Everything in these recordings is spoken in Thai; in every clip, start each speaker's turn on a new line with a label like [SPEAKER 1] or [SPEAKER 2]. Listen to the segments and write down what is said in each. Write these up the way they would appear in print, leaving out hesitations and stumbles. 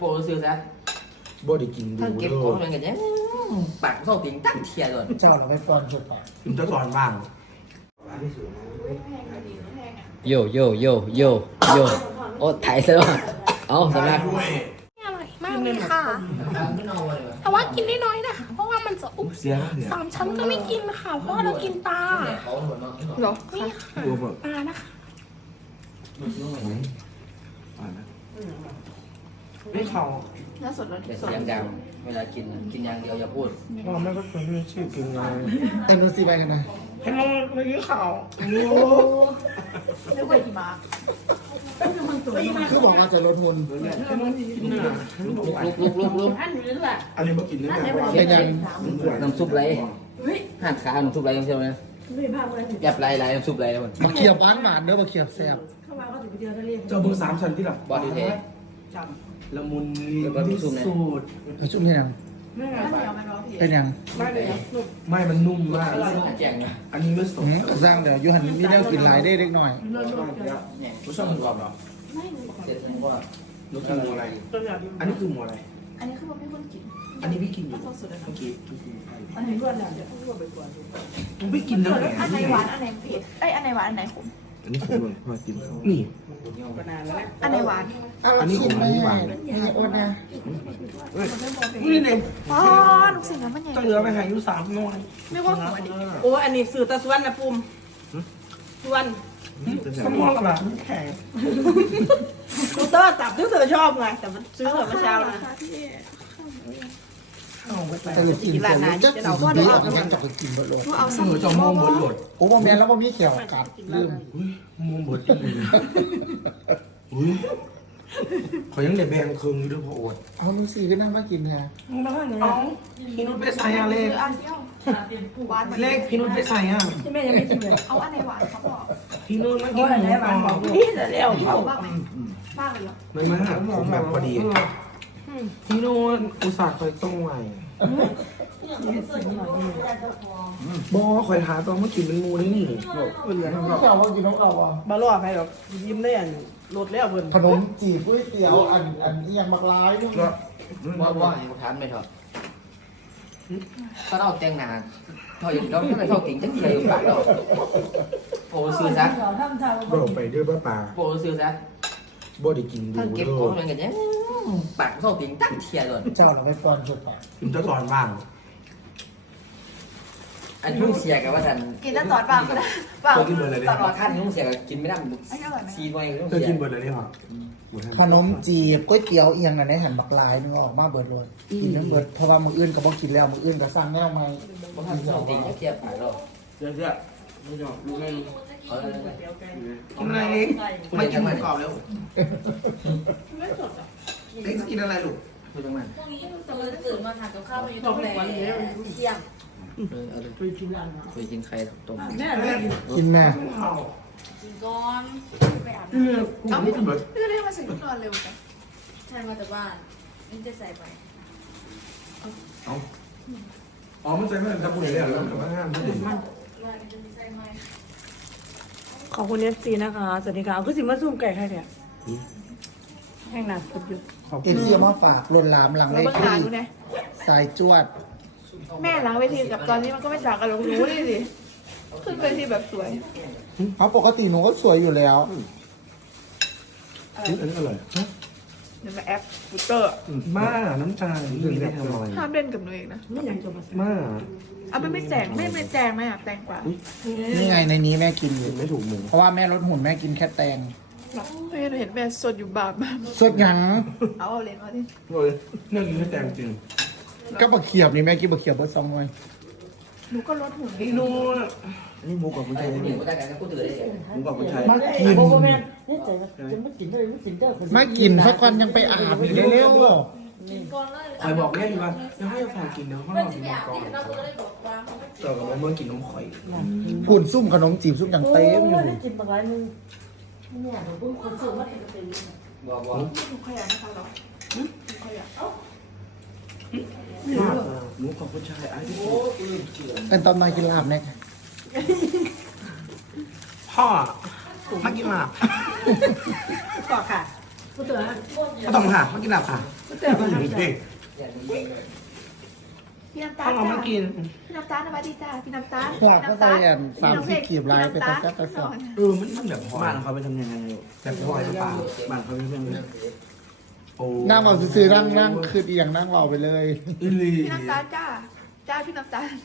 [SPEAKER 1] ปรซื้อซะ
[SPEAKER 2] บ่ได้กินดู
[SPEAKER 1] ท่านเก็บของมันกันยังปากเข้าติ่งตั้งเทียเลย
[SPEAKER 3] เจ้าเราไปก่อนสุดต่อ
[SPEAKER 2] กินตะก่อนบ้าง
[SPEAKER 1] โยโยโยโยโยโอ้ถ่ายซะแล้วเอาสำหรับ
[SPEAKER 4] อร่อยมากเลยค่ะแต่ว่ากินได้น้อยนะคะเพราะว่ามันจะอุ๊บสามชั้นก็ไม่กินค่ะเพราะว่าเรากินปลาหรอนี่ค่ะปลานะคะ
[SPEAKER 2] ไม่เขา
[SPEAKER 4] น่าสดแล้วที่สด
[SPEAKER 1] เสียงดังเวลากินอย่างเดียวอย่าพูด
[SPEAKER 2] พ่อแม่ก็เคยมีชื่อกินไง
[SPEAKER 3] แต่นูซีไปกันนะ
[SPEAKER 2] ให้เราเมื่อกี้ข่าวโอ้
[SPEAKER 4] เรียกว่าหิมะ
[SPEAKER 3] คือบอกว่าจะลดหุ่น
[SPEAKER 1] ลุก
[SPEAKER 2] อันนี้มากินได้ไหม
[SPEAKER 3] เป็นยัง
[SPEAKER 1] น้ำซุปไรห่านขาน้ำซุปไรยังใช่ไหมแยบไรน้ำซุปไรมัน
[SPEAKER 3] บักเขียบหวานเด้อบักเขียบแซ่บ
[SPEAKER 2] เจ้าเบอร์3ชั้นที่หลับบ
[SPEAKER 1] อดี้เทส
[SPEAKER 2] ละมุนที่สุด
[SPEAKER 3] แล้วชุ่มเป็นยังเป็นยัง
[SPEAKER 2] ไม่มันนุ่มมากอันนี้ไม่สด
[SPEAKER 3] กระซังเดี๋ยวยูหันมีแนวกินหลายได้เล็กหน่อย
[SPEAKER 2] รู้ชอบมันกรอบเหรอ
[SPEAKER 1] เสร็จแล้วว่า
[SPEAKER 2] รู้กินหมูอะไรอันนี้คือหมูอะไร
[SPEAKER 4] อันนี้คือมันไม่ควรกิน
[SPEAKER 2] อันนี้พี่กินอยู่เมื่อกี้
[SPEAKER 4] อันไหนรวดแล้วเดี๋ยวรวดไปก่อน
[SPEAKER 2] ผมไม่กินแล้ว
[SPEAKER 4] อันไหนหวานอันไหนเผ็ดอันไหนหวานอันไหนขม
[SPEAKER 2] อันนี้ผมพอกินนี่
[SPEAKER 4] อันไหนหวาน
[SPEAKER 3] อันนี้ผมไม่หวานนี่อดนะ
[SPEAKER 2] นี่เลย
[SPEAKER 4] อ๋อลูกศิษย์แล้วมันใหญ่
[SPEAKER 2] จะเหลือไปหายุ3หน่วย
[SPEAKER 4] ไม่ว่าหัวดิ
[SPEAKER 5] โอ้อันนี้สื่อตะสวนนะปุ่มสวน
[SPEAKER 2] สมองล่ะแข็ง
[SPEAKER 5] กูเตอร์ตับที่เธอชอบไงแต่มันซื้อเธอเมื่อเช้านะ
[SPEAKER 3] แต่เลยกินเสร็จแล้วจะกินเยอะเหมือนกันจะไปกินเบดโลด
[SPEAKER 4] เอา
[SPEAKER 2] เอ
[SPEAKER 4] สัก
[SPEAKER 2] อจะมองบนหลด
[SPEAKER 3] โอ้บอมแมนแล้วก็มีเขียวกัดลืม
[SPEAKER 2] มองบนอีกอุ้ยเขายังได้แบ่งครึ่งอยู่ด้วยพออด
[SPEAKER 3] เอานูซีก็นั่งมากินฮะ
[SPEAKER 2] พี่นุชไปใส่อะเลข
[SPEAKER 4] อันเดียวหวาน
[SPEAKER 2] เลขพี่นุชไปใส่อะ
[SPEAKER 5] ที่แม่ยังไม่กินเลย
[SPEAKER 4] เอาอันไหนหวานเขาบอก
[SPEAKER 2] พี่นุชมากินหมูกรอบ
[SPEAKER 5] นี่แต่แล้วเขา
[SPEAKER 4] บ้างไหมบ้างเลยเหรอ
[SPEAKER 2] ไม่มากผมแบบพอดีพี่นุชอุตส่าห์คอยต้องไว้บอคอยหาตอนเมื่อกี้มันมูนี่นี่
[SPEAKER 3] เขียวว่ากินน้องเก่าอ่ะ
[SPEAKER 5] บาล่อไปหรอกยิ้มได้อันลดแล้วเพิ่น
[SPEAKER 3] ขนมจีบก๋วยเตี๋ยวอันยังมักร้ายด้วย
[SPEAKER 1] ว่าอยู่ทานไม่ถอดถ้าเราแต่งหน้าถอยเราไม่เข้าติ่งจะเทียอยู่ปากเราโปรซื้อซะ
[SPEAKER 2] บอกไปด้วยป้าป่า
[SPEAKER 1] โปรซื้อซะ
[SPEAKER 2] บ่ได้กินดู
[SPEAKER 1] ท่านเก็บของมันกันยังปากเข้าติ่งตั้งเทียเลย
[SPEAKER 3] เจ้าเราไปก่อนสุดต่อ
[SPEAKER 2] กินตะก่อนบ้าง
[SPEAKER 1] อันยุ่งเสียกับว่าท่าน
[SPEAKER 4] กินแล้วตอดบ้างก็ได้บ้าง
[SPEAKER 2] เคยกินเบอร์อะไร
[SPEAKER 1] ต
[SPEAKER 2] เนี่ย
[SPEAKER 1] ลอดท่านยุ่งเสียกับกินไม่ได้ซีด้วยยุ่ง
[SPEAKER 2] เคย
[SPEAKER 1] เสีย
[SPEAKER 2] กินเบอร์อะไรเนี่ยหรอ
[SPEAKER 3] ขนมจีบก๋วยเตี๋ยวเอียงอันนี้หันบักลายนึงออกมาเบิดเลยกินแล้วเบิดเพราะว่ามืออื่นก็บอกกินแล้วมืออื่นก็สร้างแนวใหม่
[SPEAKER 1] เพราะท่านเข้าติ่งจะเทียบปากเรา
[SPEAKER 2] เจ๊ไม่ชอบลูกให้
[SPEAKER 1] เออ
[SPEAKER 2] กินอะไรเล็กไม่กินหมูกรอบแล้วเล็กจะกินอะไรลูก
[SPEAKER 1] พูดตรงนั้น
[SPEAKER 6] พรุ่งนี้แต่เราจะตื่นมาทานกับข้าวมาอยู่ตรงไหนเที่ยง
[SPEAKER 1] เคยกินไข่ต้ม
[SPEAKER 5] แม่เลย
[SPEAKER 3] กินแม่
[SPEAKER 6] กินก้อนไปอาบ
[SPEAKER 4] เอา
[SPEAKER 2] อัน
[SPEAKER 4] ไม่
[SPEAKER 2] นี้คือแบบ
[SPEAKER 4] ได้เรียกมาสิงนอนเร็วกัน
[SPEAKER 6] ใช่มาจากบ้านนี่จะใส่ไป
[SPEAKER 2] อ๋อมันใจไม่เป็นตะปูเลยเหรอแต่ว่าห้ามไม่ถึง
[SPEAKER 6] ว่าจะใส่ไหม
[SPEAKER 5] ขอบคุณเอฟซีนะคะสวัสดีค่ะคือสิมาซุ่มไก่ใครเนี่ยแห้งหนักสุดอยู่
[SPEAKER 3] เอ็นเซียมาฝากลวนลามหลัง
[SPEAKER 4] เรา
[SPEAKER 3] เว
[SPEAKER 4] เบิ่ง
[SPEAKER 3] ที
[SPEAKER 4] หาดูนะ
[SPEAKER 3] สายจวด
[SPEAKER 4] แม่หลังเวทีกับตอนนี้มันก็ไม่ต่างกันหรอกรู้ดิสิขึ้นเวทีแบบสวย
[SPEAKER 3] เขาปกติหนูก็สวยอยู่แล้ว
[SPEAKER 2] อันนี้อร่อย
[SPEAKER 4] เดี๋ยวมาแอปฟูเตอร์
[SPEAKER 2] มาน้ำชาถึงได้ทำอะไร
[SPEAKER 4] ห้ามเล่นกับหนูเองนะ
[SPEAKER 5] ไม่ยังจะมา
[SPEAKER 2] มา
[SPEAKER 4] เอาไม่แจงไม่แจงไหมอ่ะแตงกว่า
[SPEAKER 3] นี่ไงในนี้แม่กินอยู่
[SPEAKER 2] ไม่ถูกมือ
[SPEAKER 3] เพราะว่าแม่ลดหุ่นแม่กินแค่แตง
[SPEAKER 4] ไม่เห็นแม่สดอยู่บาปมาก
[SPEAKER 3] สดหยัง
[SPEAKER 4] เอาเลนมาดิ
[SPEAKER 2] เลยเรื่องนี้ไม่แต่งจริง
[SPEAKER 3] ก็บะเขียบนี่แม่กินบะเขียบเบด2หน่วย
[SPEAKER 4] หนูก็ลดหุ่น
[SPEAKER 2] พี่นู้น
[SPEAKER 1] นี่หมูกับผู้ชายนี่หมูได้กันกูตื่นเลย
[SPEAKER 2] หมูกับผู้ชาย
[SPEAKER 3] มากินมากินสักวันยังไปอาบอีกเร็ว
[SPEAKER 6] กินก้อนเลย
[SPEAKER 2] คอยบอกแม่อยู่ว่าจะให้ฝากกินเดี๋ยวเขา
[SPEAKER 6] เพื่
[SPEAKER 2] ล
[SPEAKER 6] อน
[SPEAKER 2] อง
[SPEAKER 6] จะ
[SPEAKER 2] กิน
[SPEAKER 6] ไปอาบ
[SPEAKER 2] ก่อน
[SPEAKER 6] ที่เราก็เลยบอกว่าเขาไม่
[SPEAKER 2] เจอกับเมื่อกินนมข่อย
[SPEAKER 3] ๆปุ่นซุ่มขนมจีบซุ่มอย่างเต็มอยู่
[SPEAKER 5] กินบางร้านนึงเนี่ยผมเพิ่งคนซื้อมาเป็น
[SPEAKER 1] บอก
[SPEAKER 4] หนูขยันนะคะเหรอหนูขยัน
[SPEAKER 2] หมูกับผู้ชายไอ้ที่
[SPEAKER 3] เป็นตอนมากินลาบเนี่ย
[SPEAKER 2] พ่อมากินลาบ
[SPEAKER 5] ต่อค่ะผู้ตัว
[SPEAKER 2] ก็ต้องหามากินลาบค่ะ
[SPEAKER 5] ผู้แต่บมาทำใจ
[SPEAKER 4] พี่น้ำตา
[SPEAKER 2] ต้
[SPEAKER 4] ล
[SPEAKER 2] องเอา
[SPEAKER 4] จ้า
[SPEAKER 2] มากิน
[SPEAKER 4] พี่น้ำตาลสวัสดีจ้าพี่น้ำตาล
[SPEAKER 3] หลักก็ใส่อัน30กีบลายไปตัดแซ่บไปสอบ
[SPEAKER 2] มันแบบพอ
[SPEAKER 7] บ้านเขาไปทำยังไงอยู่
[SPEAKER 2] แบบพอยหรือเปล่า
[SPEAKER 7] บ้านเขาเป็นเพื่อน
[SPEAKER 2] โอ้
[SPEAKER 3] นั่งเอาซื้อๆนั่งคืออีหยังนั่งเราไปเลย
[SPEAKER 2] อีหลี
[SPEAKER 4] พี่น้ำตาลจ้าจ้าพี่น้ำตาล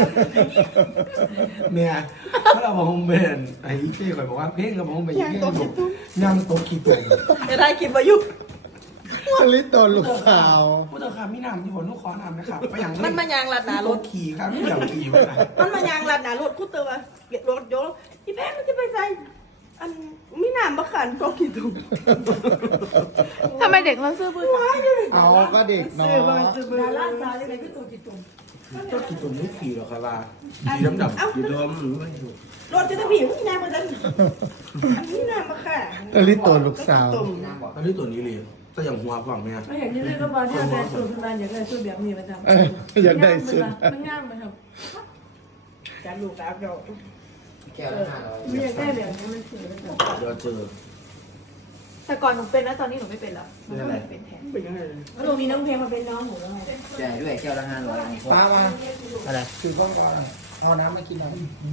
[SPEAKER 2] เนี่ยถ้าเราบอกผมเป็นไอ้อีเจ้ข่อยบอกว่าเพลงกับผมเป็นอีเจ้บอกย่างโต๊ะขี้ตุ่ม
[SPEAKER 5] จะได้กินประยุกต์
[SPEAKER 3] ลิตโตนลูกสาว
[SPEAKER 2] ผู้เจ้าค่ะมีน้ำที่ผมลูกขอน้ำนะครับไปอย่าง
[SPEAKER 5] มันมายางลัดหนาร
[SPEAKER 2] ร
[SPEAKER 5] ถ
[SPEAKER 2] ถขี่ครับไม่อยากขี่ไปไหน
[SPEAKER 5] มันมายางลัดหนารถกูเตือนเก็บรถโยนพี่แม่มันจะไปใส่อันมีน้ำบะขันก็กี่ถุง
[SPEAKER 4] ทำไมเด็กเราซื้อบื้อ
[SPEAKER 3] เอาก็เด็กเนาะ
[SPEAKER 5] ดาราสาวอะไรก็ตัวกี่ถุง
[SPEAKER 2] รถขี่ตุ่มไม่ขี่หรอกครับว่าขี่น้ำดำ
[SPEAKER 7] อยู่รวมไม่ถูก
[SPEAKER 5] รถจะผิวมีน้ำมาดันมีน้ำบะขัน
[SPEAKER 3] ลิตโตนลูกสาว
[SPEAKER 2] อันนี้ตัวนี้เลยก็อย่างหัวฝั่งเนี่ย
[SPEAKER 5] ไม่เห็นที่เลยก็บอกที่แต่สูตรทุนานอยากได้สูตรแบบนี้ประจำ
[SPEAKER 3] อยากได้สุด
[SPEAKER 5] มันง่ายไหมครับการลูกการเรา
[SPEAKER 1] แก้วละ500
[SPEAKER 5] ไม่อยากได้แบบนี้มันสวยประจำ
[SPEAKER 2] เดี๋ยวเจอ
[SPEAKER 4] แต่ก่อนหนูเป็นนะตอนนี้หนูไม่เป็นแล้วหนูก็เลยเป็นแทน
[SPEAKER 5] เป็นยังไงแล้วหนูมีน้องเพลงมาเป็นน้องหนูแล้วไง
[SPEAKER 1] แก้วด้วยแก้วละ500
[SPEAKER 3] ป้ามา
[SPEAKER 1] อะไร
[SPEAKER 3] คือก้อนก่อนเอาน้ำมากินหน่อย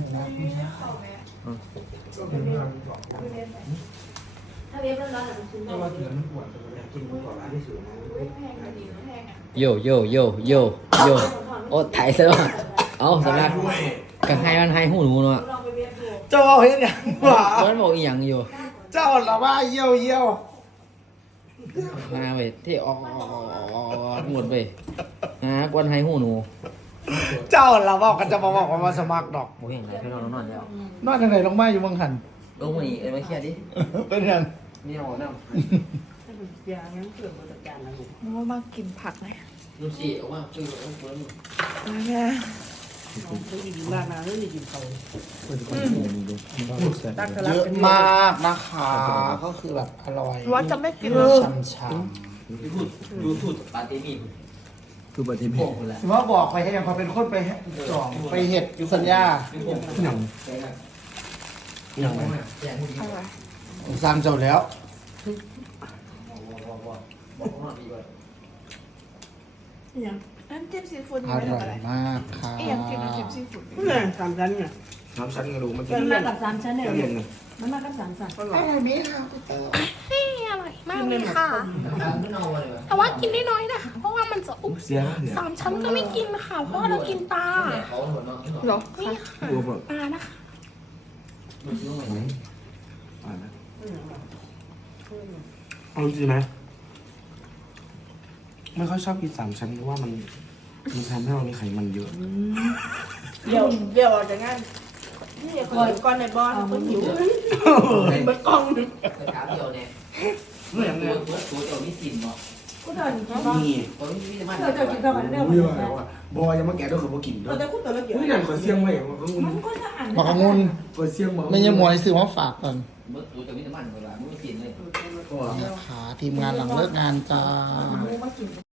[SPEAKER 6] ถ้าเรียบร้อยแล้วจะซื้อ
[SPEAKER 2] ถ้าว่ากินแล้วมันปวดจะกินก่อนร้านที่สุด
[SPEAKER 1] โยโยโยโยโยโอ้ถ่ายซะแล้วเอาสำหรับกันให้มันให้หูหนูเนาะ
[SPEAKER 5] ลองไปเรียนดู
[SPEAKER 3] เจ้าเห็นยังวะ
[SPEAKER 1] มันบอกอีหยังอยู่
[SPEAKER 3] เจ้าละว่าเยี่ยวเยี่ยว
[SPEAKER 1] มาเว้ยที่ออกหมดเว้ยกวนให้หูหนู
[SPEAKER 3] เจ้าละบอกกันจะมาบอกว่ามาสมัครดอก
[SPEAKER 1] โมเห็นไหนพี่น้องนอนแล้ว
[SPEAKER 3] นอนทางไหนลงมาอยู่บางหัน
[SPEAKER 1] ลงมานี่มาเคลียร์ดิ
[SPEAKER 3] เป็นยัง
[SPEAKER 1] นี่เอาน้
[SPEAKER 5] ยางั้นเกิดมาจากการอะไร
[SPEAKER 4] หนูว่ามากินผักไหม
[SPEAKER 1] ำดูสิเอาว่าคือเอาเฟิร์น
[SPEAKER 4] แม่
[SPEAKER 5] ไม่กินร้านอาหารไม่กินเขา
[SPEAKER 3] เยอะมากนะคะ ก็คือแบบอร่อย
[SPEAKER 4] ว่าจะไม่กิน
[SPEAKER 3] ช้ำช้
[SPEAKER 1] พูดดูพูดปาเตมี
[SPEAKER 7] คือปฏิ
[SPEAKER 1] โป่
[SPEAKER 7] เสธ
[SPEAKER 1] งเลย
[SPEAKER 3] ำว่าบอกไปให้ยังพอเป็นคนไปจองไปเห็ดอยู่สัญญา
[SPEAKER 2] อย่างอย่างไร
[SPEAKER 4] อะไร
[SPEAKER 3] สั่งเจ้าแล้ว
[SPEAKER 5] อย่าง
[SPEAKER 4] น้ำจิ้มซีฟู้ด
[SPEAKER 3] อ
[SPEAKER 4] นี่ไม่
[SPEAKER 3] ร่อ
[SPEAKER 4] ทำอะไร
[SPEAKER 3] ยมากค่ะ
[SPEAKER 4] อีกอย่างกินน้ำจิ้มซีฟู้ด
[SPEAKER 5] นี่สามชั้นเนี่ย
[SPEAKER 2] น้ำชั้นกระดูกมัน
[SPEAKER 5] มันมากับสามชั้นเนี่ย
[SPEAKER 2] เย็นเลย
[SPEAKER 5] มันมากับสามชั้น
[SPEAKER 3] อร่อยไหมคะพี่เต๋อ
[SPEAKER 4] เฮ้ยอร่อยมากเลยค่ะ
[SPEAKER 1] ไม่เอาเลย
[SPEAKER 4] แต่ว่ากินได้น้อยนะคะเพราะว่ามันจะอุ๊บ
[SPEAKER 7] เสียเสีย
[SPEAKER 4] สามชั้นก็ไม่กินค่ะ เพราะว่าเรากินปลา
[SPEAKER 1] เขาหมดเนาะ
[SPEAKER 4] เหรอนี่ค่ะ
[SPEAKER 7] กลัวแบบ
[SPEAKER 4] ปลานะคะ
[SPEAKER 7] อ่านนะ
[SPEAKER 2] เอาจริงไหมไม่ค่อยชอบกิน3 ชั้นเพราะว่ามันทำให้เรามีไขมันเยอะ
[SPEAKER 5] เดี๋ยวออกจากงานนี่ก่อนในบอลมันหิวมันกล้องนึง
[SPEAKER 1] แต่กาเดียวเนี่ยเมื่อเมื่อตัวเจ้ามีสินเนาะ
[SPEAKER 5] กูเดินกินบ้าง
[SPEAKER 2] นี่
[SPEAKER 1] ตัวมีมัน
[SPEAKER 5] เราจะกินข้าวกันได้
[SPEAKER 2] อุ้
[SPEAKER 5] ไห
[SPEAKER 2] ย
[SPEAKER 5] ม
[SPEAKER 2] อะไรวะบอยยังมาแกะด้วยคือบ่กินด้ว
[SPEAKER 5] เรา
[SPEAKER 2] ย
[SPEAKER 5] จะพูดแต่ละเกี่ยว
[SPEAKER 2] อุ้ยนั่นขอเสียงไว้ว่า
[SPEAKER 5] มันก็จะอ่าน
[SPEAKER 3] บอกองุ่น
[SPEAKER 2] ขอเสียงบอก
[SPEAKER 3] ไม่ใช่มวยซื้อมาฝากก่อน
[SPEAKER 1] ตัวเจ้ามีมันเวลาไม่สินเลย
[SPEAKER 3] นะคะทีมงานหลังเลิกงานจ้า
[SPEAKER 5] มากิน